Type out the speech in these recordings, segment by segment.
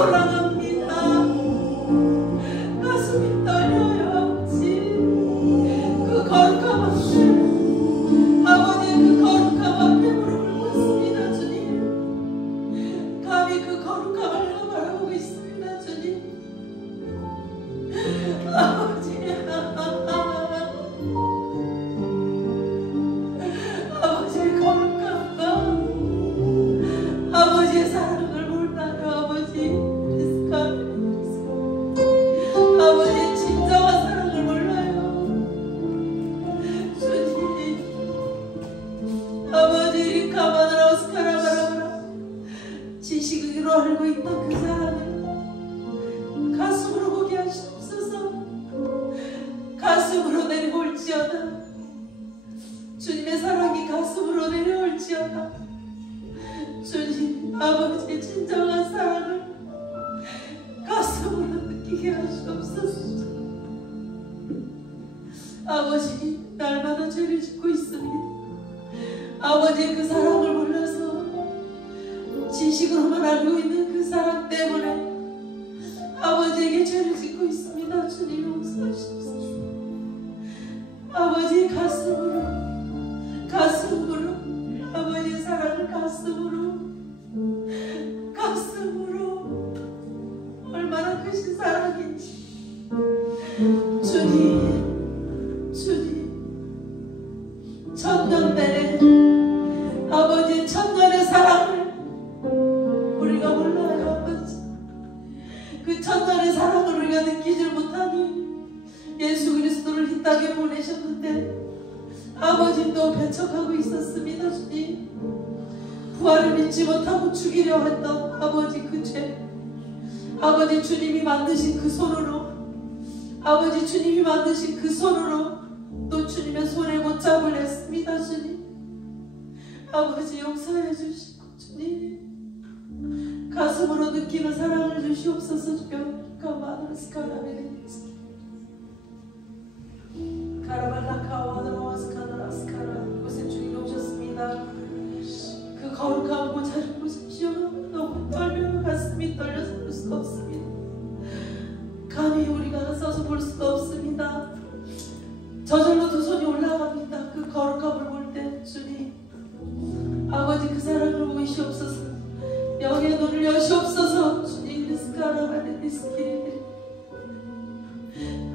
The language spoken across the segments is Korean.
올라갑니다. 가슴이 떨려요 아버지. 그 거룩함 앞에, 아버지의 그 거룩함 앞에 무릎을 꿇습니다 주님. 감히 그 거룩함을 내가 바라보고 있습니다 주님. 아버지, 아버지의 거룩함과 아버지의 사랑을 몰라요 아버지. 아버지의 진정한 사랑을 몰라요 주님. 아버지 가마나라 오스카라바라바라 지식으로 알고 있던 그 사랑을 가슴으로 보게 하시옵소서. 가슴으로 내려올지어다. 주님의 사랑이 가슴으로 내려올지어다. 주님, 아버지의 진정한 사랑을 가슴으로 느끼게 하시옵소서. 아버지, 날마다 죄를 짓고 있습니다. 아버지의 그 사랑을 몰라서 지식으로만 알고 있는 그 사랑 때문에 아버지에게 죄를 짓고 있습니다. 주님 용서하시옵소서. 아버지의 가슴으로 아버지의 사랑을 가슴으로 얼마나 크신 사랑인지 주님 천년 내내 아버지의 천년의 사랑을 우리가 몰라요 아버지. 그 천년의 사랑을 우리가 느끼질 못하니 예수 그리스도를 이 땅에 보내셨는데 아버지도 배척하고 있었습니다 주님. 부활을 믿지 못하고 죽이려 했던 아버지 그 죄, 아버지 주님이 만드신 그 손으로, 아버지 주님이 만드신 그 손으로 또 주님의 손에 못 잡을 했습니다 주님. 아버지 용서해 주시고 주님 가슴으로 느끼는 사랑을 주시옵소서. 주여 가마누스카라베리스 가라발라카와드로스카라스카라 이곳에 주님 오셨습니다. 그 거룩한 모자를 보십시오. 너무 떨려요. 가슴이 떨려서 볼 수가 없습니다. 감히 우리가 서서 볼 수가 없습니다. 저절로 두 손이 올라갑니다. 그 거룩함을 볼 때 주님 아버지 그 사랑을 보이시옵소서. 영의 눈을 여시옵소서. 주님 리스카라바레디스키리리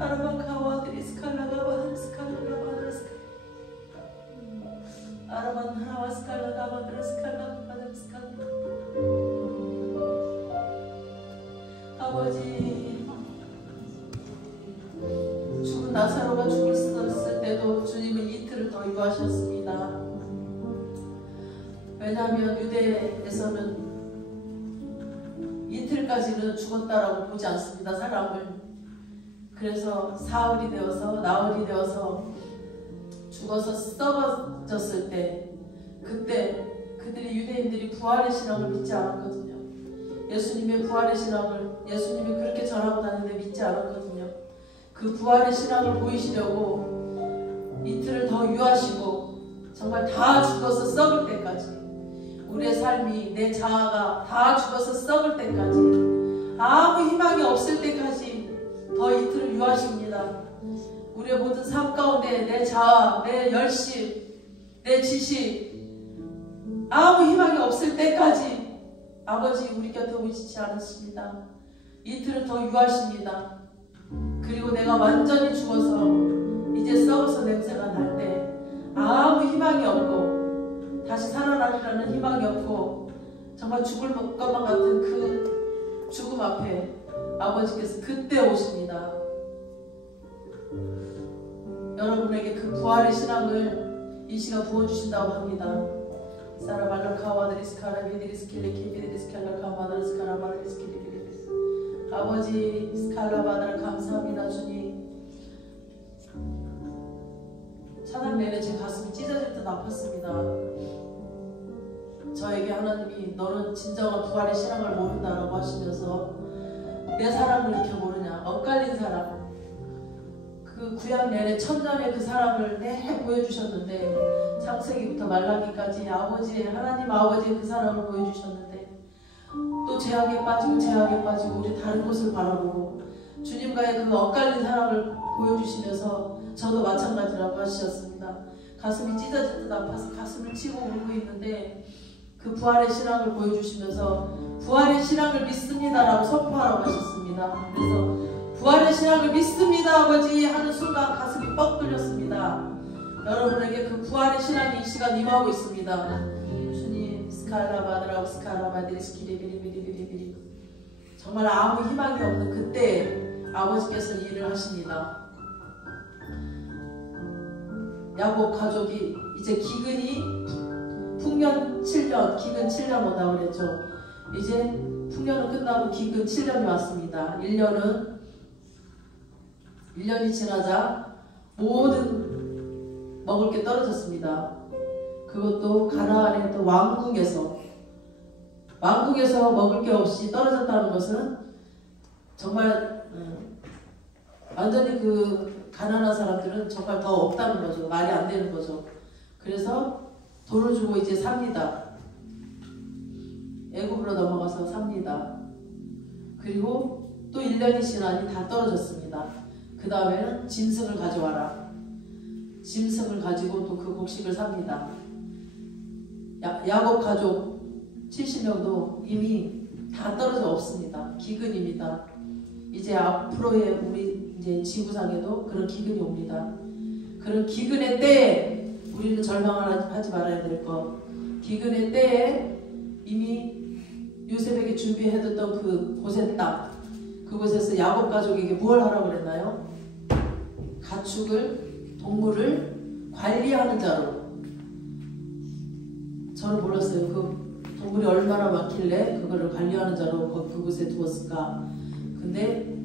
아라바카와드리스칼라가바드리스칼라가바드리스칼 아라반하와스칼라가바드리스칼라가바드리스칼 아버지 죽은 나사로가 죽을 수 없을 때도 주님은 이틀을 더 유하셨습니다. 왜냐하면 유대에서는 이틀까지는 죽었다라고 보지 않습니다 사람을. 그래서 사흘이 되어서 나흘이 되어서 죽어서 썩어졌을 때 그때 그들이 유대인들이 부활의 신앙을 믿지 않았거든요. 예수님의 부활의 신앙을 예수님이 그렇게 전하고 다니는데 믿지 않았거든요. 그 부활의 신앙을 보이시려고 이틀을 더 유하시고 정말 다 죽어서 썩을 때까지 우리의 삶이 내 자아가 다 죽어서 썩을 때까지 아무 희망이 없을 때까지 더 이틀을 유하십니다. 우리의 모든 삶 가운데 내 자아, 내 열심, 내 지식 아무 희망이 없을 때까지 아버지 우리 곁에 오시지 않으십니다. 이틀을 더 유하십니다. 그리고 내가 완전히 죽어서 이제 썩어서 냄새가 날 때 아무 희망이 없고 다시 살아나리라는 희망이 없고 정말 죽을 것만 같은 그 죽음 앞에 아버지께서 그때 오십니다. 여러분에게 그 부활의 신앙을 이 시간 부어주신다고 합니다. 아버지 스칼라바다를 감사합니다. 주님 찬양 내내 제 가슴이 찢어질 듯 아팠습니다. 저에게 하나님이 너는 진정한 부활의 신앙을 모른다라고 하시면서 내 사랑을 이렇게 모르냐, 엇갈린 사랑, 그 구약 내내 천년의 그 사랑을 내 보여주셨는데 창세기부터 말라기까지 아버지의 하나님 아버지의 그 사랑을 보여주셨는데 또 또 죄악에 빠지고 우리 다른 곳을 바라보고 주님과의 그 엇갈린 사랑을 보여주시면서 저도 마찬가지라고 하셨습니다. 가슴이 찢어질 듯 아파서 가슴을 치고 울고 있는데 그 부활의 신앙을 보여주시면서 부활의 신앙을 믿습니다라고 선포하라고 하셨습니다. 그래서 부활의 신앙을 믿습니다 아버지 하는 순간 가슴이 뻑 뚫렸습니다. 여러분에게 그 부활의 신앙이 이 시간 임하고 있습니다. 주님 스칼라바드라고 스칼라바드리 스키리비리비리비리 정말 아무 희망이 없는 그때 아버지께서 일을 하십니다. 야곱 가족이 이제 기근이 풍년 7년, 기근 7년 온다고 그랬죠. 이제 풍년은 끝나고 기근 7년이 왔습니다. 1년이 지나자 모든 먹을 게 떨어졌습니다. 그것도 가나안의 또 왕궁에서 먹을 게 없이 떨어졌다는 것은 정말 완전히 그 가난한 사람들은 정말 더 없다는 거죠. 말이 안 되는 거죠. 그래서 돈을 주고 이제 삽니다. 애굽으로 넘어가서 삽니다. 그리고 또 1년이 지나니 다 떨어졌습니다. 그 다음에는 짐승을 가져와라. 짐승을 가지고 또 그 곡식을 삽니다. 야곱 가족 70명도 이미 다 떨어져 없습니다. 기근입니다. 이제 앞으로의 우리 이제 지구상에도 그런 기근이 옵니다. 그런 기근의 때에 우리는 절망을 하지 말아야 될 것. 기근의 때에 이미 요셉에게 준비해뒀던 그 고센 땅, 그곳에서 야곱 가족에게 뭘 하라고 그랬나요? 가축을, 동물을 관리하는 자로. 저는 몰랐어요. 그 동물이 얼마나 많길래 그거를 관리하는 자로 그곳에 두었을까. 근데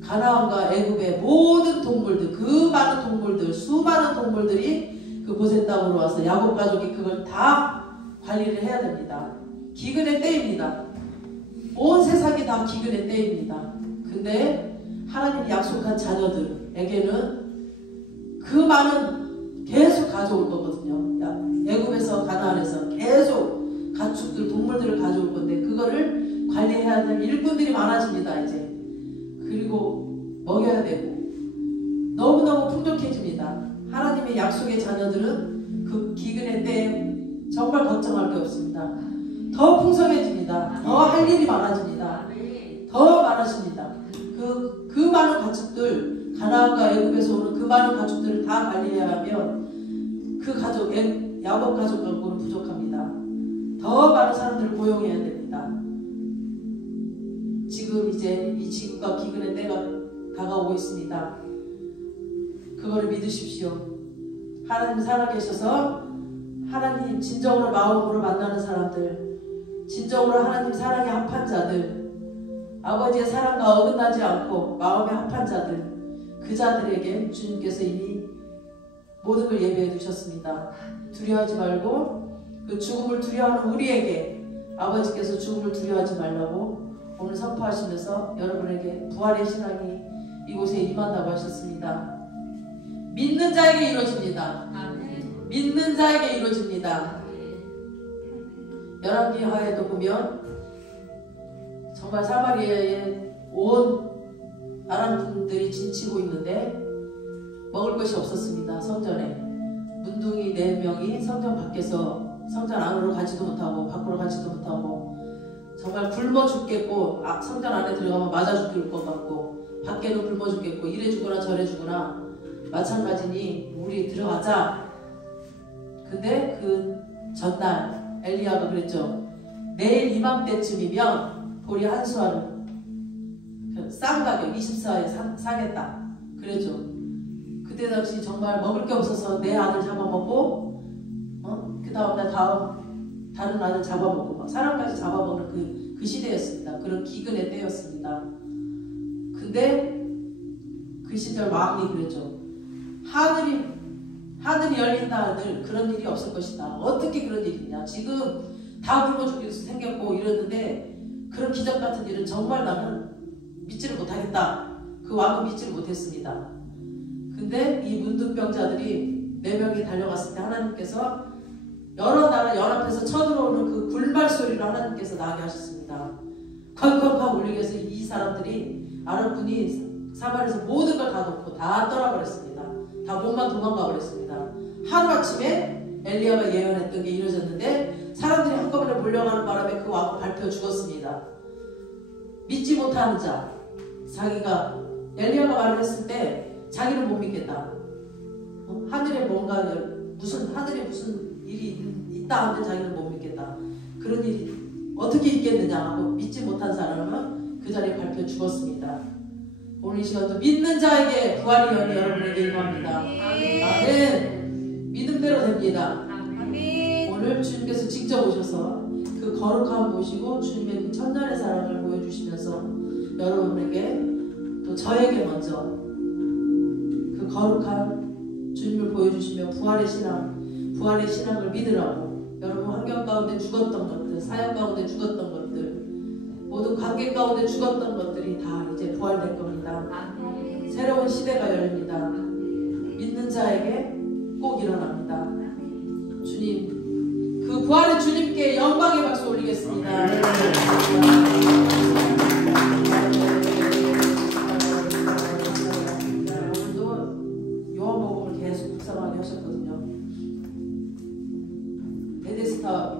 가나안과 애굽의 모든 동물들, 그 많은 동물들, 수많은 동물들이 그 고센 땅으로 와서 야곱 가족이 그걸 다 관리를 해야 됩니다. 기근의 때입니다. 온 세상이 다 기근의 때입니다. 근데 하나님이 약속한 자녀들에게는 그 많은 계속 가져올 거거든요. 애굽에서 가나안에서 계속 가축들, 동물들을 가져올 건데 그거를 관리해야 될 일꾼들이 많아집니다. 이제. 그리고 먹여야 되고 너무너무 풍족해집니다. 하나님의 약속의 자녀들은 그 기근의 때에 정말 걱정할 게 없습니다. 더 풍성해집니다. 더 할 일이 많아집니다. 더 많아집니다. 그 많은 가축들, 가나안과 애굽에서 오는 그 많은 가축들을 다 관리해야 하면 그 가족, 야곱 가족 갖고는 부족합니다. 더 많은 사람들을 고용해야 됩니다. 지금 이제 이 지구가 기근의 때가 다가오고 있습니다. 그거를 믿으십시오. 하나님 살아계셔서 하나님 진정으로 마음으로 만나는 사람들, 진정으로 하나님 사랑에 합한 자들, 아버지의 사랑과 어긋나지 않고 마음에 합한 자들, 그 자들에게 주님께서 이미 모든 걸 예배해 두셨습니다. 두려워하지 말고 그 죽음을 두려워하는 우리에게 아버지께서 죽음을 두려워하지 말라고 오늘 선포하시면서 여러분에게 부활의 신앙이 이곳에 임한다고 하셨습니다. 믿는 자에게 이루어집니다. 믿는 자에게 이루어집니다. 열왕기하에도 보면 정말 사마리아에 온 아람 분들이 진치고 있는데 먹을 것이 없었습니다. 성전에 문둥이 4명이 성전 밖에서 성전 안으로 가지도 못하고 밖으로 가지도 못하고 정말 굶어 죽겠고 성전 안에 들어가면 맞아 죽을 것 같고 밖에는 굶어 죽겠고 이래 죽거나 저래 죽거나 마찬가지니 우리 들어가자. 근데 그 전날 엘리야가 그랬죠. 내일 이맘때쯤이면 보리 한 수알을 싼 가격 24에 사겠다 그랬죠. 그때 당시 정말 먹을 게 없어서 내 아들 잡아먹고 그 다음날 다른 아들 잡아먹고 사람까지 잡아먹는 그 시대였습니다. 그런 기근의 때였습니다. 근데 그 시절 왕이 그랬죠. 하늘이 열린다 하늘 그런 일이 없을 것이다. 어떻게 그런 일이 있냐. 지금 다 굶어 죽게 생겼고 이러는데 그런 기적 같은 일은 정말 나는 믿지를 못하겠다. 그 왕은 믿지를 못했습니다. 근데 이 문둥병자들이 4명이 달려갔을 때 하나님께서 여러 나라 연합해서 쳐들어오는 그 굴말 소리를 하나님께서 나게 하셨습니다. 쾅쾅쾅 울리게 해서 이 사람들이 아랍군이 사마리아에서 모든 걸 다 놓고 다 떠나버렸습니다. 다 몸만 도망가 버렸습니다. 하루아침에 엘리야가 예언했던 게 이루어졌는데 사람들이 한꺼번에 몰려가는 바람에 그 왕은 밟혀 죽었습니다. 믿지 못하는 자, 자기가 엘리야가 말을 했을 때 자기는 못 믿겠다. 하늘에 뭔가 하늘에 무슨 일이 있다 하는데 자기는 못 믿겠다. 그런 일이 어떻게 있겠느냐 하고 믿지 못한 사람은 그 자리에 밟혀 죽었습니다. 오늘 이 시간도 믿는 자에게 부활이 연이 여러분에게 임합니다. 아멘. 믿음대로 됩니다. 오늘 주님께서 직접 오셔서 그 거룩함 보시고 주님의 그 천년의 사랑을 보여주시면서 여러분에게 또 저에게 먼저 그 거룩한 주님을 보여주시며 부활의 신앙을 믿으라고 여러분 환경 가운데 죽었던 것들, 사역 가운데 죽었던 것들, 모든 관계 가운데 죽었던 것들이 다 이제 부활될 겁니다. 새로운 시대가 열립니다. 믿는 자에게 꼭 일어납니다. 주님, 그 부활의 주님께 영광의 박수 올리겠습니다. 오늘도 요한복음을 계속 묵상하게 하셨거든요. 베데스다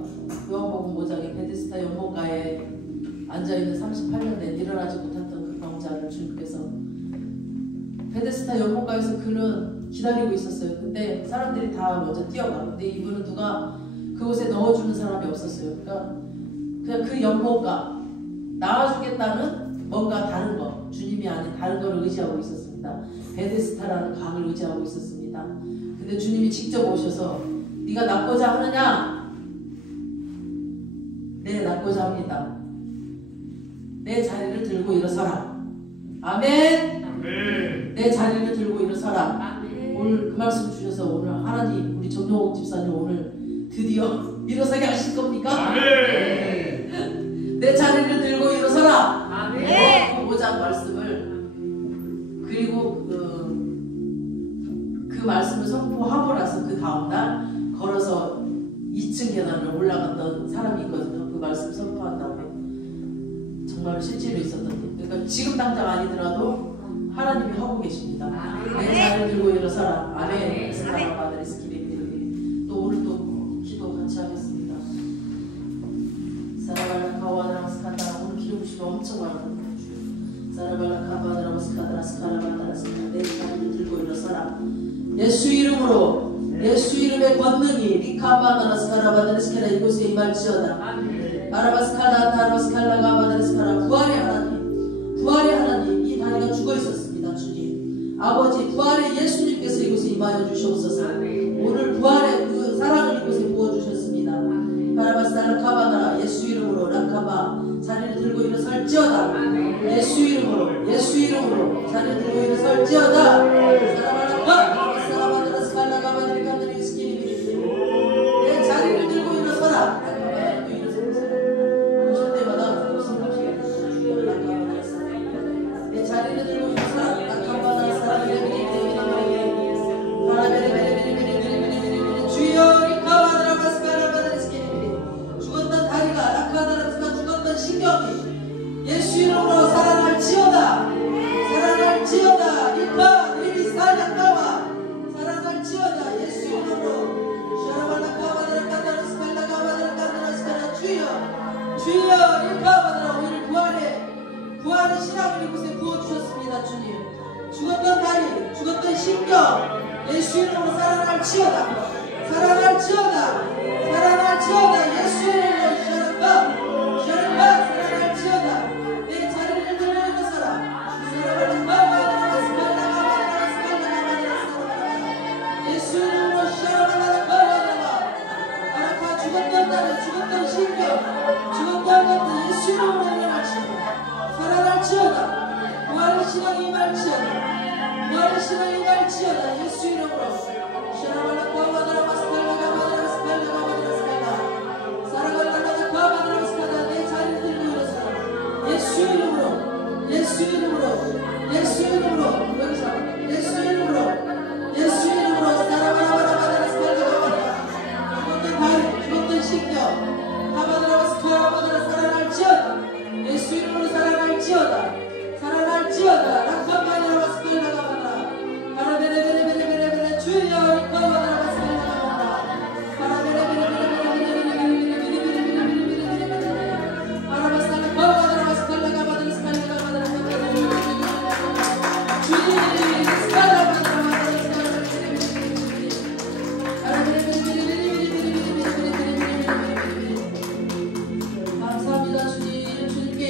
요한복음 5장에 베데스다 연못가에 앉아있는 38년 된 일어나지 못했던 그 병자를 주님께서 베데스다 연못가에서 그는 기다리고 있었어요. 근데 사람들이 다 먼저 뛰어가. 근데 이분은 누가 그곳에 넣어주는 사람이 없었어요. 그러니까 그냥 그 연못가 나와주겠다는 뭔가 다른 거, 주님이 아닌 다른 거를 의지하고 있었습니다. 베데스다라는 강을 의지하고 있었습니다. 근데 주님이 직접 오셔서 네가 낫고자 하느냐? 네, 낫고자 합니다. 내 자리를 들고 일어서라. 아멘. 아멘. 내 자리를 들고 일어서라. 아멘. 오늘 그 말씀 주셔서 오늘 하나님 우리 정동욱 집사님 오늘 드디어 일어서게 하실 겁니까? 아멘. 내 자리를 들고 일어서라. 아멘. 5장 말씀을 그리고 그 말씀을 선포하고 나서 그 다음날 걸어서 2층 계단을 올라갔던 사람이 있거든요. 그 말씀 선포한 다음에 정말 실제로 있었던 일. 그러니까 지금 당장 아니더라도 하나님이 하고 계십니다. 내 자리를 들고 일어서라. 아멘. 또 오늘 또 기도 같이 하겠습니다. 사라발라 카와드라 스카다라 오늘 기도 부시면 엄청 많거든요. 사라발라 카와드라 스카다라 스카라바다라 스카라 내 자리를 들고 일어서라. 예수 이름으로 예수 이름의 권능이 리카바다라 스카라바다라 스카라 이곳에 임할지어다. 아라바스칼라 타라바스칼라가 바다스칼라 부활의 하나님 이 다리가 죽어 있었습니다. 주님 아버지 부활의 예수님께서 이곳에 임하여 주시옵소서. 오늘 부활의 그 사랑을 이곳에 부어주셨습니다. 아라바스칼라 카바다라 예수 이름으로 라카바 자리를 들고 일어설지어다. 예수 이름으로 자리를 들고 일어설지어다. 사라바라카 사라바다라 스칼라가 바다리카드리 스키리비리 내 자리를 들고 일어서라. 자리를 들고 있어라. 주여 죽었던 다리가 라카다라스가 죽었던 신경이 예수 이름으로 살아날지어다. 리카 리비살라카와 살아날지어다. 예수 이름으로 샤라발라카바다라카다라스칼라가바다라카다라스칼라 주여 리카바다라 오늘 부활의 신앙을 이곳에 부어주셨습니다. 주님 죽었던 다리 죽었던 신경 예수 이름으로 살아날지어다. 예수 이름으로 샤라카 살아날지어다. 내 자리를 들고 일어서라. 예수 이름으로 샤라바라카바라카 아라카 죽었던 다리 죽었던 신경 죽었던 것들 예수 이름으로 일어날지어다. 살아날지어다. 부활의 신앙이 임할지어다. 부활의 신앙이 임할지어다. 예수 이름으로 내 자리를 들고 일어서라. 예수 이름으로 예수 이름으로 여기서 예수 이름으로 사라바라바라바라스칼라가바라 죽었던 다리